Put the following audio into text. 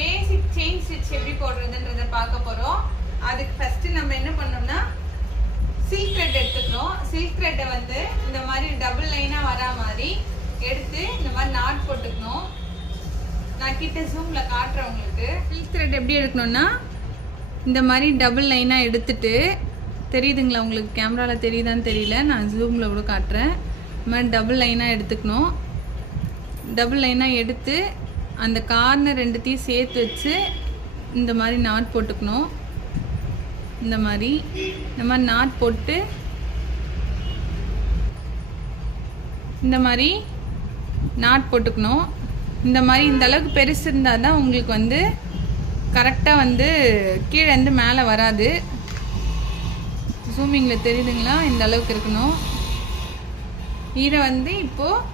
Basic chain stitch எப்படி போடுறதுன்றத பார்க்க போறோம். அதுக்கு ஃபர்ஸ்ட் நம்ம என்ன பண்ணோம்னா சில்க் த்ரெட் எடுத்துக்கணும். சில்க் த்ரெட்டை வந்து இந்த மாதிரி டபுள் லைனா வரா மாதிரி எடுத்து இந்த மாதிரி நாட் போட்டுக்கணும். நான் கிட்ட ஜூம்ல காட்டுறேன் உங்களுக்கு. சில்க் த்ரெட் எப்படி எடுக்கணும்னா இந்த மாதிரி டபுள் லைனா எடுத்துட்டு, தெரியுதுங்களா உங்களுக்கு? கேமராவில் தெரியுதான்னு தெரியல, நான் ஜூமில் கூட காட்டுறேன். இந்த மாதிரி டபுள் லைனாக எடுத்துக்கணும். டபுள் லைனாக எடுத்து அந்த கார்னர் ரெண்டுத்தையும் சேர்த்து வச்சு இந்த மாதிரி நாட் போட்டுக்கணும். இந்த மாதிரி நாட் போட்டு இந்த மாதிரி நாட் போட்டுக்கணும். இந்த மாதிரி இந்த அளவுக்கு பெருசு இருந்தால் தான் உங்களுக்கு வந்து கரெக்டாக வந்து கீழே இருந்து மேலே வராது. ஜூமிங்கில் தெரியுதுங்களா? இந்த அளவுக்கு இருக்கணும். இதை வந்து இப்போது